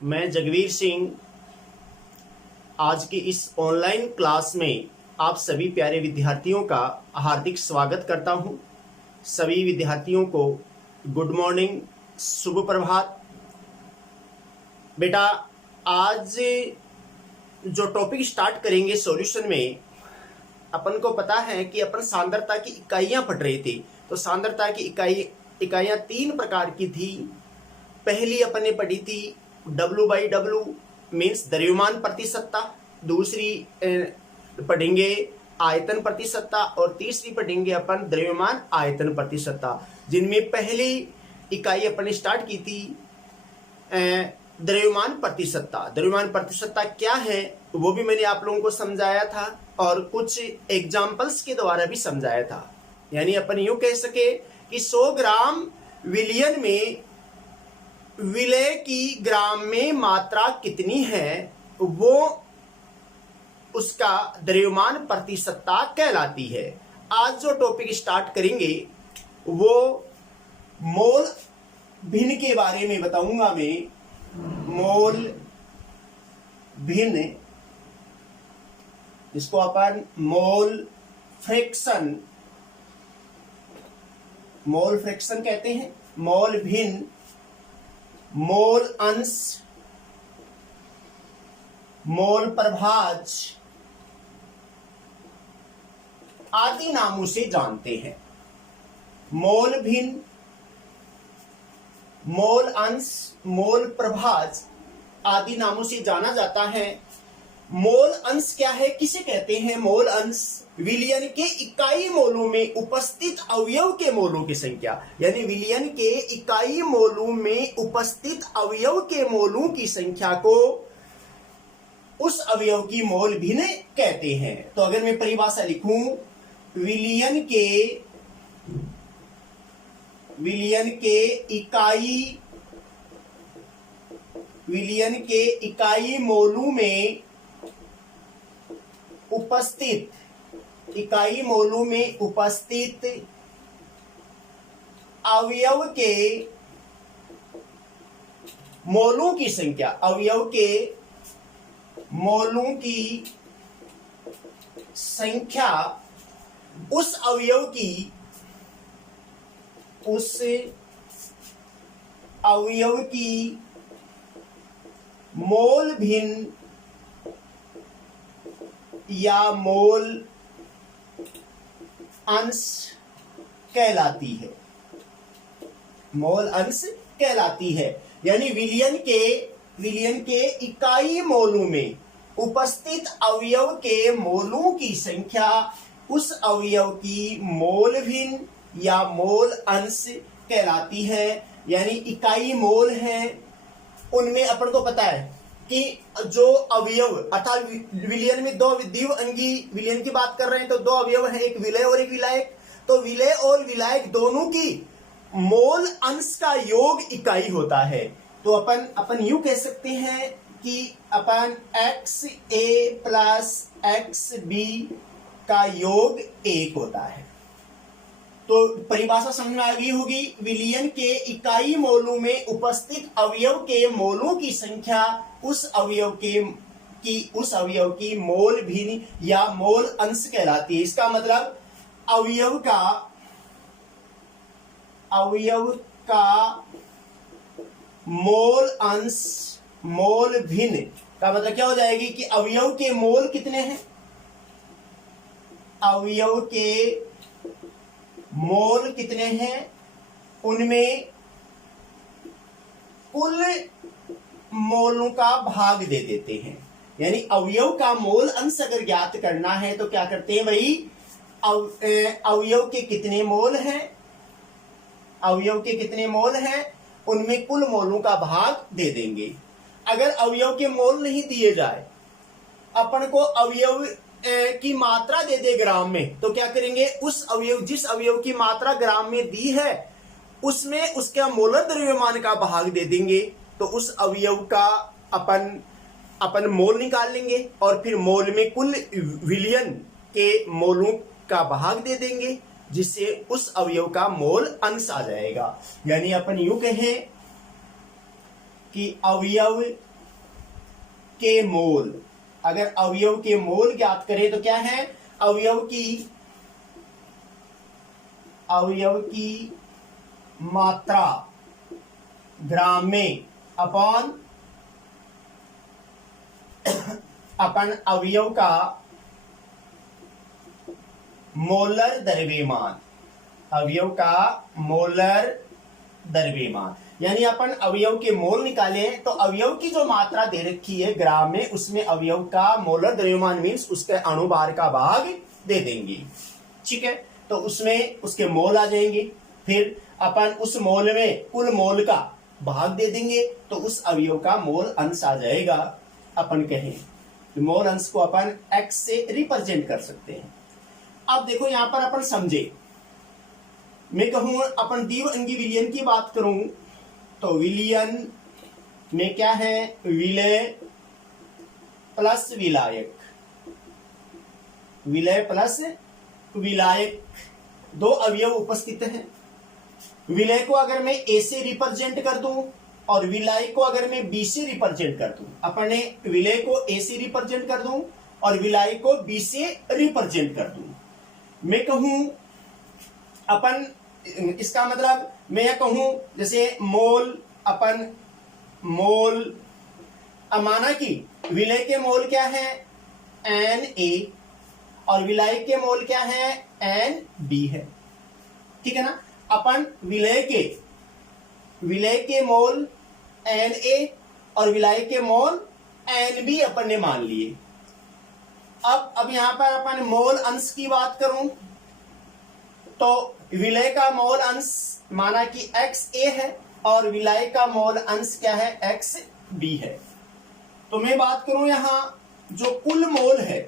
मैं जगवीर सिंह आज की इस ऑनलाइन क्लास में आप सभी प्यारे विद्यार्थियों का हार्दिक स्वागत करता हूं। सभी विद्यार्थियों को गुड मॉर्निंग, शुभ प्रभात। बेटा, आज जो टॉपिक स्टार्ट करेंगे सॉल्यूशन में, अपन को पता है कि अपन सांद्रता की इकाइयां पढ़ रहे थे। तो सांद्रता की इकाइयां तीन प्रकार की थी। पहली अपन ने पढ़ी थी W/W मीन्स द्रव्यमान प्रति सत्ता, दूसरी पढ़ेंगे आयतन प्रति सत्ता और तीसरी पढ़ेंगे अपन द्रव्यमान आयतन प्रति सत्ता। जिनमें पहली इकाई अपन ने स्टार्ट की थी द्रव्यमान प्रति सत्ता। द्रव्यमान प्रति सत्ता क्या है वो भी मैंने आप लोगों को समझाया था और कुछ एग्जाम्पल्स के द्वारा भी समझाया था। यानी अपन यूं कह सके कि 100 ग्राम विलयन में विलय की ग्राम में मात्रा कितनी है वो उसका द्रव्यमान प्रति सत्ता कहलाती है। आज जो टॉपिक स्टार्ट करेंगे वो मोल भिन्न के बारे में बताऊंगा मैं। मोल भिन्न, जिसको अपन मोल फ्रैक्शन कहते हैं। मोल भिन्न, मोल अंश, मोल प्रभाज्य आदि नामों से जानते हैं। मोल भिन्न, मोल अंश, मोल प्रभाज्य आदि नामों से जाना जाता है। मोल अंश क्या है, किसे कहते हैं? मोल अंश विलयन के इकाई मोलों में उपस्थित अवयव के मोलों की संख्या, यानी विलयन के इकाई मोलों में उपस्थित अवयव के मोलों की संख्या को उस अवयव की मोल भिन्न कहते हैं। तो अगर मैं परिभाषा लिखूं, विलयन के इकाई मोलों में उपस्थित अवयव के मोलों की संख्या, अवयव के मोलों की संख्या उस अवयव की मोल भिन्न या मोल अंश कहलाती है। मोल अंश कहलाती है, यानी विलयन के इकाई मोलों में उपस्थित अवयव के मोलों की संख्या उस अवयव की मोल भिन्न या मोल अंश कहलाती है। यानी इकाई मोल है, उनमें अपन को पता है कि जो अवयव अर्थात विलयन में दो द्विअंगी विलयन की बात कर रहे हैं तो दो अवयव हैं, एक विलय और एक विलायक। तो विलय और विलायक दोनों की मोल अंश का योग इकाई होता है। तो अपन यूं कह सकते हैं कि अपन XA प्लस XB का योग 1 होता है। तो परिभाषा समझ में आ गई होगी। विलयन के इकाई मोलों में उपस्थित अवयव के मोलों की संख्या उस अवयव की मोल भिन्न या मोल अंश कहलाती है। इसका मतलब अवयव का मोल अंश मोल भिन्न का मतलब क्या हो जाएगी कि अवयव के मोल कितने हैं, अवयव के मोल कितने हैं, उनमें कुल मोलों का भाग दे देते हैं। यानी अवयव का मोल अंश अगर ज्ञात करना है तो क्या करते हैं भाई, अवयव के कितने मोल हैं, उनमें कुल मोलों का भाग दे देंगे। अगर अवयव के मोल नहीं दिए जाए, अपन को अवयव की मात्रा दे दे ग्राम में, तो क्या करेंगे, जिस अवयव की मात्रा ग्राम में दी है उसमें उसका मोलर द्रव्यमान का भाग दे देंगे। तो उस अवयव का अपन मोल निकाल लेंगे और फिर मोल में कुल विलयन के मोलों का भाग दे देंगे, जिससे उस अवयव का मोल अंश आ जाएगा। यानी अपन यूं कहें कि अवयव के मोल, अगर अवयव के मोल ज्ञात करें तो क्या है, अवयव की मात्रा ग्राम में अपॉन अपन अवयव का मोलर द्रव्यमान, अवयव का मोलर द्रव्यमान, यानी अपन अवयव के मोल निकाले तो अवयव की जो मात्रा दे रखी है ग्राम में, उसमें अवयव का मोलर द्रव्यमान मीन्स उसके अणुभार का भाग दे देंगे। ठीक है, तो उसमें उसके मोल आ जाएंगे, फिर अपन उस मोल में कुल मोल का भाग दे देंगे तो उस अवयव का मोल अंश आ जाएगा। अपन कहें मोल अंश को अपन x से रिप्रेजेंट कर सकते हैं। अब देखो यहां पर अपन समझे, मैं कहूं अपन द्विअंगी विलयन की बात करूं तो विलयन में क्या है, विलय प्लस विलायक, विलय प्लस विलायक दो अवयव उपस्थित हैं। विलय को अगर मैं a से रिप्रेजेंट कर दूं और विलाय को अगर मैं b से रिप्रेजेंट कर दूं, अपने विलय को a से रिप्रेजेंट कर दूं और विलाय को b से रिप्रेजेंट कर दूं, मैं कहूं अपन, इसका मतलब मैं यह कहूं जैसे मोल, अपन मोल, अब माना कि विलय के मोल क्या है Na और विलाय के मोल क्या है Nb है। ठीक है ना, अपन विलय के मोल Na और विलाय के मोल Nb अपन ने मान लिए। अब यहां पर अपन मोल अंश की बात करूं तो विलय का मोल अंश माना कि XA है और विलाय का मोल अंश क्या है XB है। तो मैं बात करूं यहां जो कुल मोल है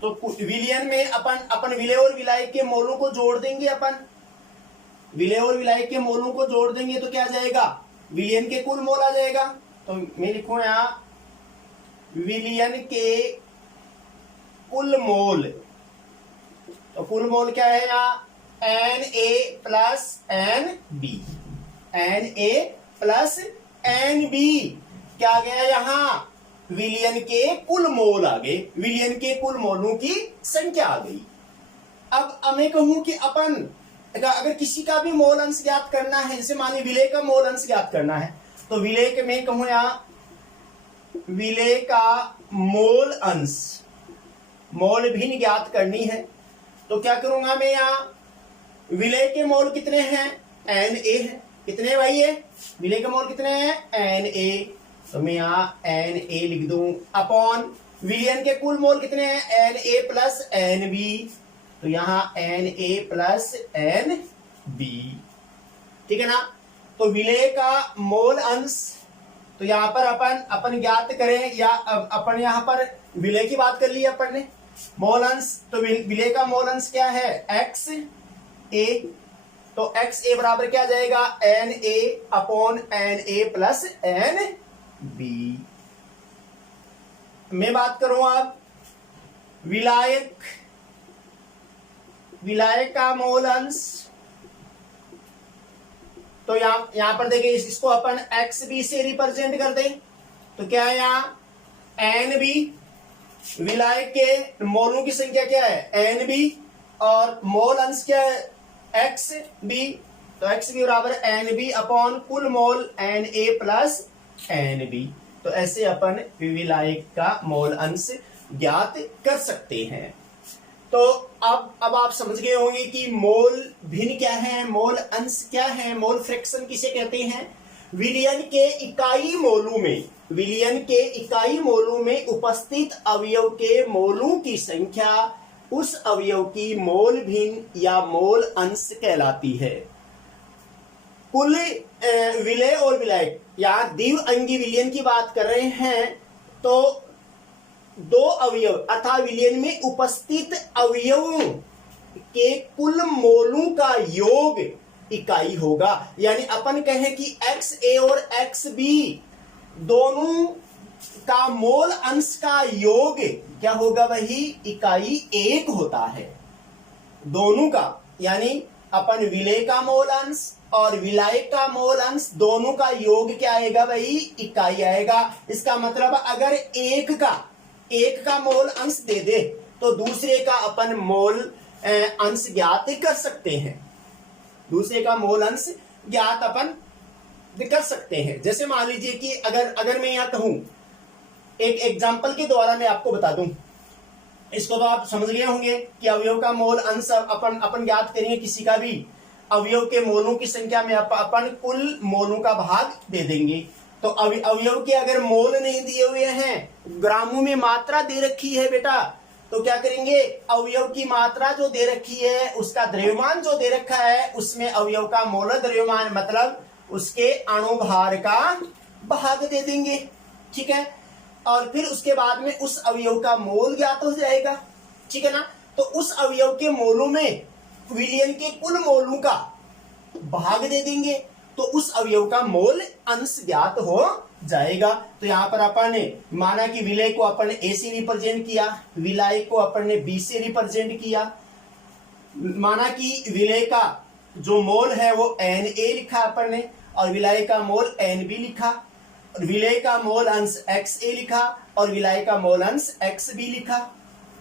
तो विलयन में अपन विलय और विलाय के मोलों को जोड़ देंगे, अपन विलय और विलाय के मोलों को जोड़ देंगे तो क्या आ जाएगा, विलयन के कुल मोल आ जाएगा। तो मैं लिखूं यहां विलयन के कुल मोल, तो कुल मोल क्या है यहाँ Na plus Nb, Na plus Nb क्या आ गया यहाँ, विलयन के कुल मोल आ गए, विलयन के कुल मोलों की संख्या आ गई। अब मैं कहूं कि अपन अगर किसी का भी मोल अंश ज्ञात करना है, जैसे मानिए विलय का मोल अंश ज्ञात करना है तो विलय के मैं कहूं यहां विलय का मोल अंश, मोल भिन्न ज्ञात करनी है तो क्या करूंगा मैं, यहां विलय के मोल कितने हैं Na है, कितने भाई है, विलय के मोल कितने हैं Na, तो मैं यहां Na लिख दूं अपॉन विलयन के कुल मोल कितने हैं Na प्लस Nb, तो यहां Na प्लस Nb। ठीक है ना, तो विलय का मोल अंश, तो यहां पर अपन ज्ञात करें या अपन यहां पर विलय की बात कर ली अपन ने, मोल अंश, तो विलय का मोल अंश क्या है XA, तो XA बराबर क्या जाएगा Na upon Na plus Nb। मैं बात करूं अब विलायक का मोल अंश, तो यहां पर देखिए इसको अपन XB से रिप्रेजेंट कर दें तो क्या है यहां Nb, विलायक के मोलों की संख्या क्या है Nb और मोल अंश क्या है XB, तो XB बराबर Nb अपॉन कुल मोल Na प्लस Nb। तो ऐसे अपन विलायक का मोल अंश ज्ञात कर सकते हैं। तो अब आप समझ गए होंगे कि मोल भिन्न क्या है, मोल अंश क्या है, मोल फ्रैक्शन किसे कहते हैं। विलयन के इकाई मोलों में उपस्थित अवयव के मोलों की संख्या उस अवयव की मोल भिन्न या मोल अंश कहलाती है। कुल विलय और विलायक या द्विअंगी विलयन की बात कर रहे हैं तो दो अवयव अर्थात विलयन में उपस्थित अवयवों के कुल मोलों का योग इकाई होगा। यानी अपन कहें कि XA और XB दोनों का मोल अंश का योग क्या होगा, वही इकाई 1 होता है दोनों का। यानी अपन विलेय का मोल अंश और विलायक का मोल अंश दोनों का योग क्या आएगा भाई, इकाई आएगा। इसका मतलब अगर एक का मोल अंश दे दे तो दूसरे का अपन मोल अंश ज्ञात कर सकते हैं। दूसरे का मोल अंश ज्ञात अपन कर सकते हैं। जैसे मान लीजिए कि अगर मैं यहां कहूं, एक एग्जांपल के द्वारा मैं आपको बता दूं, इसको तो आप समझ गए होंगे कि अवयव का मोल अंश अपन ज्ञात करेंगे। किसी का भी अवयव के मोलों की संख्या में अपन कुल मोलों का भाग दे देंगे। तो अवयव के अगर मोल नहीं दिए हुए हैं, ग्रामों में मात्रा दे रखी है बेटा, तो क्या करेंगे, अवयव की मात्रा जो दे रखी है उसका द्रव्यमान जो दे रखा है उसमें अवयव का मोल द्रव्यमान मतलब उसके अणुभार का भाग दे देंगे। ठीक है, और फिर उसके बाद में उस अवयव का मोल ज्ञात हो जाएगा। ठीक है ना, तो उस अवयव के मोलों में विलयन के कुल मोलों का भाग दे देंगे तो उस अवयव का मोल अंश ज्ञात हो जाएगा। तो यहां पर अपन ने माना कि विलय को अपन ने ए से रिप्रेजेंट किया, विलाय को अपन ने बी से रिप्रेजेंट किया। माना कि विलय का जो मोल है वो एन ए लिखा अपन ने और विलाय का मोल एन बी लिखा, विलय का मोल अंश एक्स ए लिखा और विलाय का मोल अंश एक्स बी लिखा।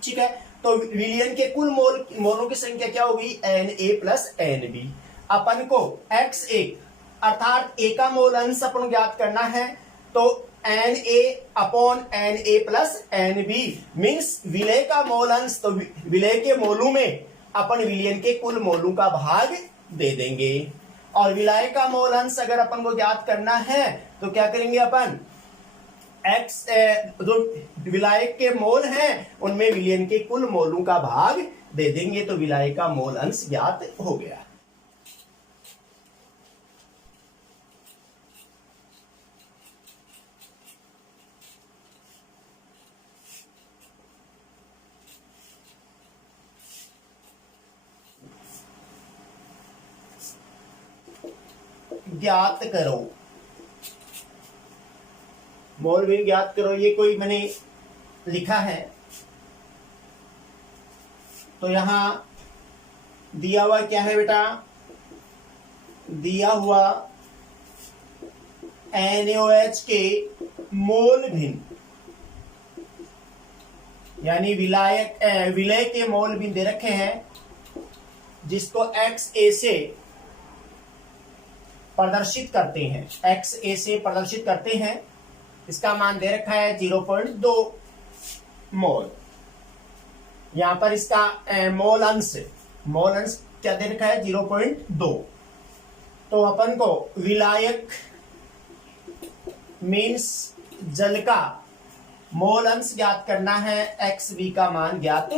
ठीक है, तो विलयन के कुल मोलों की संख्या क्या होगी, N A plus N B. अपन को एक्स ए अर्थात ए का मोल अंश अपन ज्ञात करना है, तो N A upon N A plus N B means विलय का मोल अंश, तो विलय के मोलों में अपन विलयन के कुल मोलों का भाग दे देंगे। और विलाय का मोल अंश अगर अपन को ज्ञात करना है तो क्या करेंगे, अपन एक्स जो विलायक के मोल हैं उनमें विलयन के कुल मोलों का भाग दे देंगे, तो विलाय का मोल अंश ज्ञात हो गया। ज्ञात करो, मोल भी ज्ञात करो, ये कोई मैंने लिखा है। तो यहां दिया हुआ क्या है बेटा, दिया हुआ NaOH के मोल भिन्न यानी विलय के मोल भिन्न दे रखे हैं, जिसको XA से प्रदर्शित करते हैं, XA से प्रदर्शित करते हैं। इसका मान दे रखा है 0.2 मोल। यहां पर इसका मोल अंश क्या दे रखा है, 0.2। तो अपन को विलायक मीन्स जल का मोल अंश ज्ञात करना है, XB का मान ज्ञात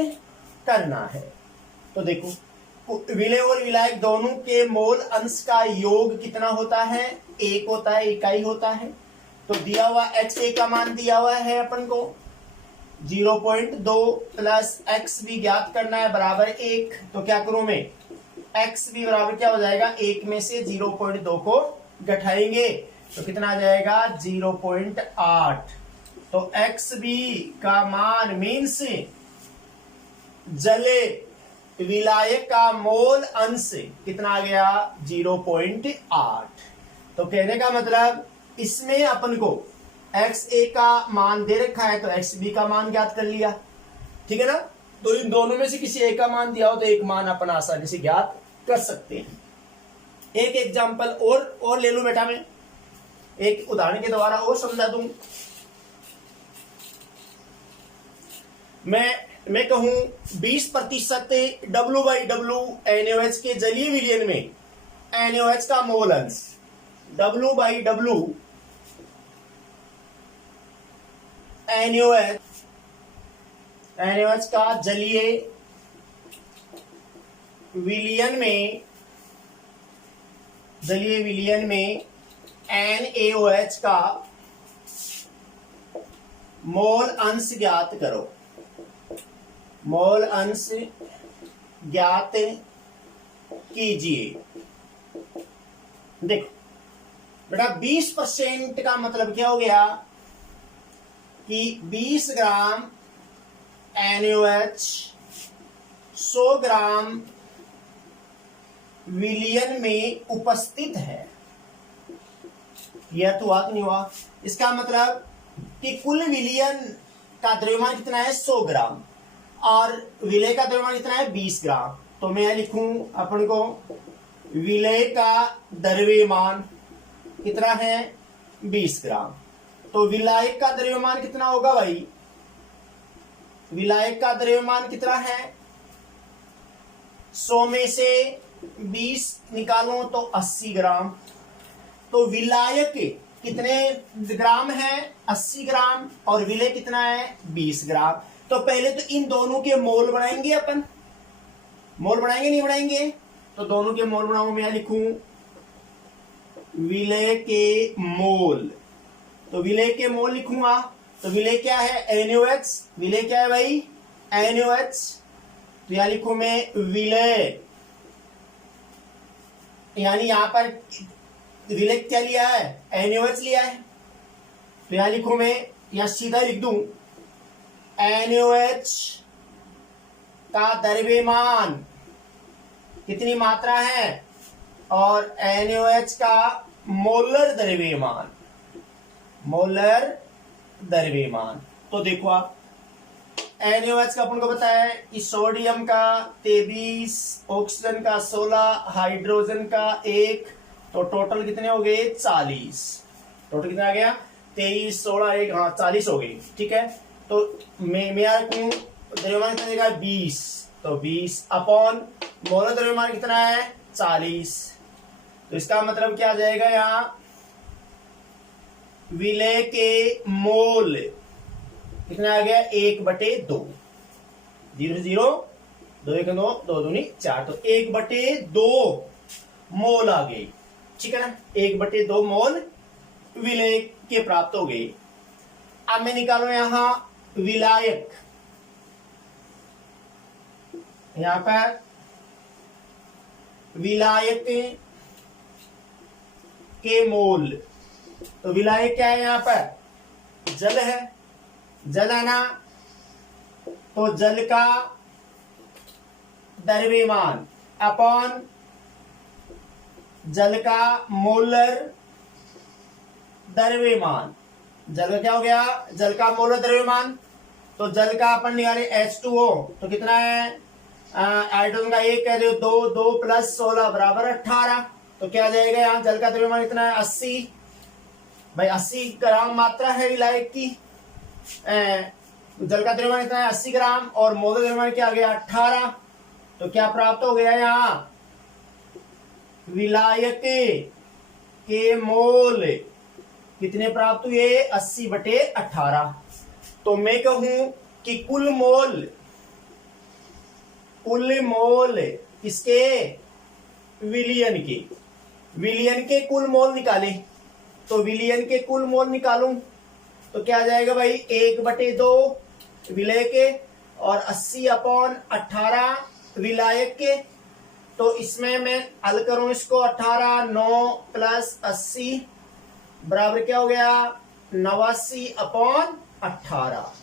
करना है। तो देखो विलय और विलायक दोनों के मोल अंश का योग कितना होता है, एक होता है, इकाई होता है। तो दिया हुआ XA का मान दिया हुआ है अपन को 0.2 प्लस XB ज्ञात करना है बराबर 1। तो क्या करूं मैं, XB बराबर क्या हो जाएगा, 1 में से 0.2 को घटाएंगे तो कितना आ जाएगा 0.8। तो XB का मान मीन्स जले विलायक का मोल अंश कितना आ गया 0.8। तो कहने का मतलब इसमें अपन को XA का मान दे रखा है तो XB का मान ज्ञात कर लिया। ठीक है ना, तो इन दोनों में से किसी एक का मान दिया हो तो एक मान अपन आसानी से ज्ञात कर सकते हैं। एक एग्जांपल और ले लूं बेटा, मैं एक उदाहरण के द्वारा और समझा दूं। मैं कहूं 20% W/W NaOH के जलीय विलयन में NaOH का मोल अंश W/W NaOH का जलीय विलयन में NaOH का मोल अंश ज्ञात करो। मोल अंश ज्ञात कीजिए। देखो बेटा 20% का मतलब क्या हो गया कि 20 ग्राम NaOH 100 ग्राम विलयन में उपस्थित है, यह तो हुआ कि नहीं हुआ? इसका मतलब कि कुल विलयन का द्रव्यमान कितना है 100 ग्राम और विलय का द्रव्यमान कितना है 20 ग्राम। तो मैं यहां लिखूं अपन को विलय का द्रव्यमान कितना है 20 ग्राम। तो विलायक का द्रव्यमान कितना होगा भाई? विलायक का द्रव्यमान कितना है? 100 में से 20 निकालो तो 80 ग्राम। तो विलायक कितने ग्राम है? 80 ग्राम और विलय कितना है 20 ग्राम। तो पहले तो इन दोनों के मोल बनाएंगे अपन। मोल बनाएंगे नहीं बनाएंगे? तो दोनों के मोल बनाऊं, मैं लिखूं विलय के मोल। तो विलय के मोल लिखूंगा। तो विलय क्या है? NaOH। विलय क्या है भाई? NaOH। तो यहां लिखूं मैं विलय, यानी यहां पर विलय क्या लिया है? NaOH लिया है। तो यहां लिखूं मैं, यहां सीधा लिख दूं NaOH का द्रव्यमान कितनी मात्रा है और NaOH का मोलर द्रव्यमान, मोलर द्रव्यमान। तो देखो आप NaOH का अपन को बताया है कि सोडियम का 23, ऑक्सीजन का 16, हाइड्रोजन का 1, तो टोटल कितने हो गए 40। टोटल कितना आ गया 23, 16, 1, हाँ 40 हो गई। ठीक है, तो मैं रखूं द्रव्यमान कितना देगा 20। तो 20 अपॉन मोलर द्रव्यमान कितना है 40। तो इसका मतलब क्या आ जाएगा यहां विलय के मोल कितना आ गया 1/2। 0 0 2 1 2 2 दूनी 4। तो 1/2 मोल आ गई। ठीक है ना, 1/2 मोल विलय के प्राप्त हो गई। अब मैं निकालो यहां विलायक। यहां पर विलायक के मोल। तो विलायक क्या है? यहां पर जल है, जल है ना, तो जल का द्रव्यमान अपॉन जल का मोलर द्रव्यमान। जल का क्या हो गया? जल का मोलर द्रव्यमान। तो जल का अपन निकाले H2O, तो कितना है? हाइड्रोजन का 1 कह रहे हो 2, 2 + 16 बराबर 18। तो क्या आ जाएगा यहाँ जल का द्रव्यमान कितना है 80। भाई 80 ग्राम मात्रा है विलायक की। जल का द्रव्यमान कितना है 80 ग्राम और मोलर द्रव्यमान क्या आ गया 18। तो क्या प्राप्त हो गया यहाँ विलायक के मोल कितने प्राप्त हुए 80/18। तो मैं कहूं कि कुल मोल किसके? विलियन के कुल मोल निकाले। तो विलियन के कुल मोल निकालूं तो क्या आ जाएगा भाई 1/2 विलय के और 80/18 विलायक के। तो इसमें मैं हल करूं इसको 18 9 + 80 बराबर क्या हो गया 89/18।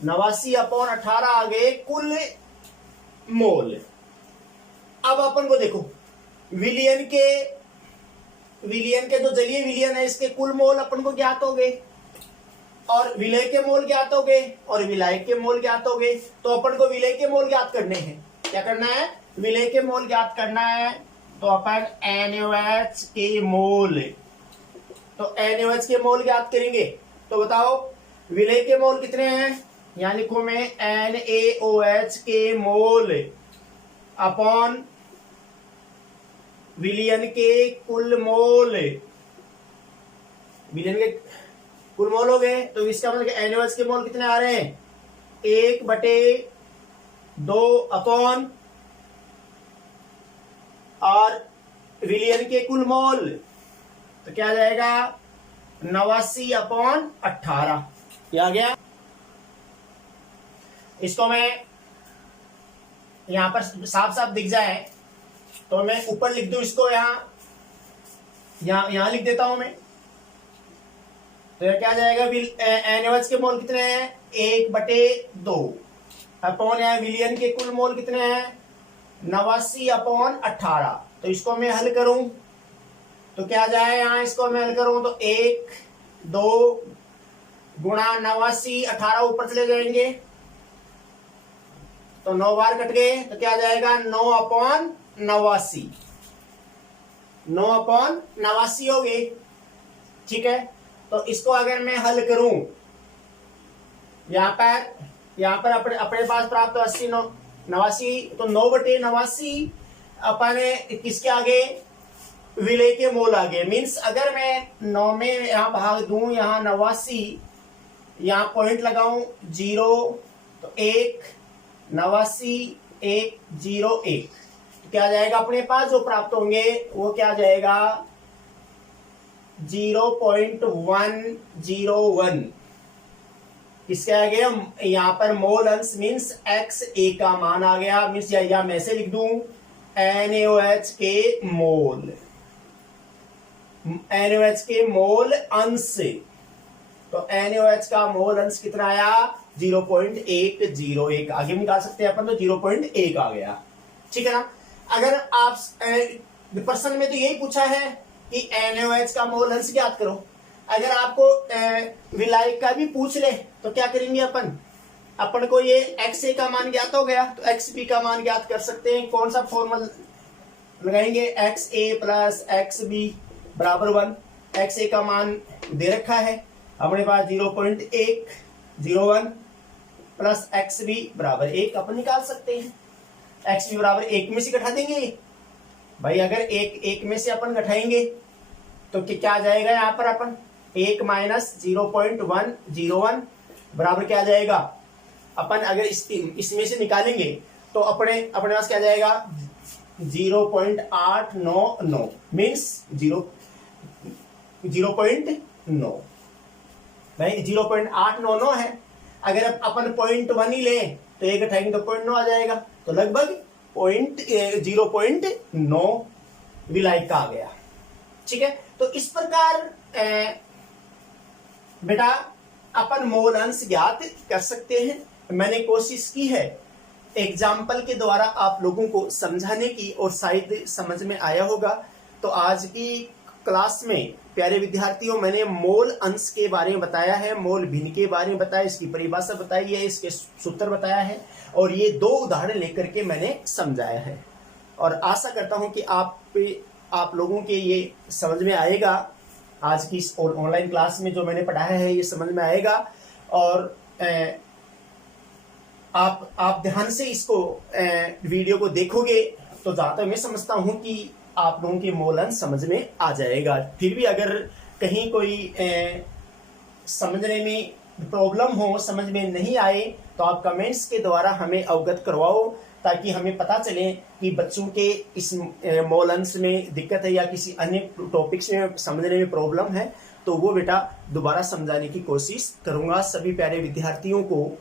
89/18 आ गए कुल मोल। अब अपन को देखो विलियन के जो जलीय विलियन है इसके कुल मोल अपन को ज्ञात हो गए और विलय के मोल ज्ञात हो गए और विलायक के मोल ज्ञात हो गए। तो अपन को विलय के मोल ज्ञात करने हैं। क्या करना है? विलय के मोल ज्ञात करना है। तो अपन NaOH के मोल, तो NaOH के मोल ज्ञात करेंगे। तो बताओ विलय के मोल कितने हैं? यहां लिखो मैं NaOH के मोल अपॉन विलियन के कुल मोल। विलियन के कुल मोल हो गए। तो इसका मतलब NaOH के मोल कितने आ रहे हैं 1/2 अपॉन और विलियन के कुल मोल तो क्या आ जाएगा 89/18। क्या आ गया? इसको मैं यहां पर साफ साफ दिख जाए तो मैं ऊपर लिख दूं इसको, यहां लिख देता हूं मैं। तो क्या आ जाएगा NaOH के मोल कितने हैं 1/2 अपॉन यहाँ विलियन के कुल मोल कितने हैं 89/18। तो इसको मैं हल करूं तो क्या जाए, यहां इसको मैं हल करूं तो 1 2 गुणा 89, 18 ऊपर चले जाएंगे तो 9 बार कट गए तो क्या जाएगा 9/89। 9/89 हो गए। ठीक है, तो इसको अगर मैं हल करूं, यहां पर अपने पास प्राप्त 80 89, तो 9/89 अपने किसके आगे, विलय के मोल आगे। मीन्स अगर मैं 9 में यहां भाग दूं, यहां 89, यहां पॉइंट लगाऊं 0 तो 1 89 1 0 1, क्या जाएगा अपने पास जो प्राप्त होंगे वो क्या जाएगा 0.101। किसके आ गया, यहां पर मोल अंश मीन्स XA का मान आ गया। मीन्स या मैं से लिख दूं NaOH के मोल, NaOH के मोल अंश। तो NaOH का मोल अंश कितना आया 0.101। आगे निकाल सकते हैं अपन, तो 0.1 आ गया। ठीक है ना। अगर आप प्रश्न में तो यही पूछा है कि NaOH का मोल अंश ज्ञात करो। अगर आपको विलायक का भी पूछ ले तो क्या करेंगे अपन को ये XA का मान ज्ञात हो गया तो XB का मान ज्ञात कर सकते हैं। कौन सा फॉर्मूला लगाएंगे, XA प्लस XB बराबर 1। XA का मान दे रखा है अपने पास 0.101 प्लस XB बराबर 1 अपन निकाल सकते हैं। XB बराबर 1 में से घटा देंगे भाई। अगर एक में से अपन घटाएंगे तो क्या जाएगा, यहां पर अपन 1 माइनस 0.101 बराबर क्या जाएगा, अपन अगर इसमें से निकालेंगे तो अपने पास क्या जाएगा 0.899 मीन्स 0.9 भाई 0.899 है। अगर अपन 0.1 ही ले तो एक घटाएंगे तो 0.9 आ जाएगा, तो लगभग 0.9 विलायक का आ गया। ठीक है, तो इस प्रकार बेटा अपन मोल अंश ज्ञात कर सकते हैं। मैंने कोशिश की है एग्जाम्पल के द्वारा आप लोगों को समझाने की और शायद समझ में आया होगा। तो आज की क्लास में प्यारे विद्यार्थियों मैंने मोल अंश के बारे में बताया है, मोल भिन्न के बारे में बताया, इसकी परिभाषा बताई है, इसके सूत्र बताया है और ये 2 उदाहरण लेकर के मैंने समझाया है। और आशा करता हूं कि आप लोगों के ये समझ में आएगा। आज की इस ऑनलाइन क्लास में जो मैंने पढ़ाया है ये समझ में आएगा और आप ध्यान से इसको वीडियो को देखोगे तो जहां तक मैं समझता हूं कि आप लोगों के मोल अंश समझ में आ जाएगा। फिर भी अगर कहीं कोई समझने में प्रॉब्लम हो, समझ में नहीं आए तो आप कमेंट्स के द्वारा हमें अवगत करवाओ, ताकि हमें पता चले कि बच्चों के इस मोल अंश में दिक्कत है या किसी अन्य टॉपिक्स में समझने में प्रॉब्लम है, तो वो बेटा दोबारा समझाने की कोशिश करूंगा। सभी प्यारे विद्यार्थियों को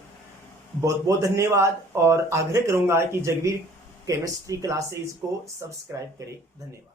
बहुत बहुत धन्यवाद और आग्रह करूंगा कि जगवीर केमिस्ट्री क्लासेस को सब्सक्राइब करें। धन्यवाद।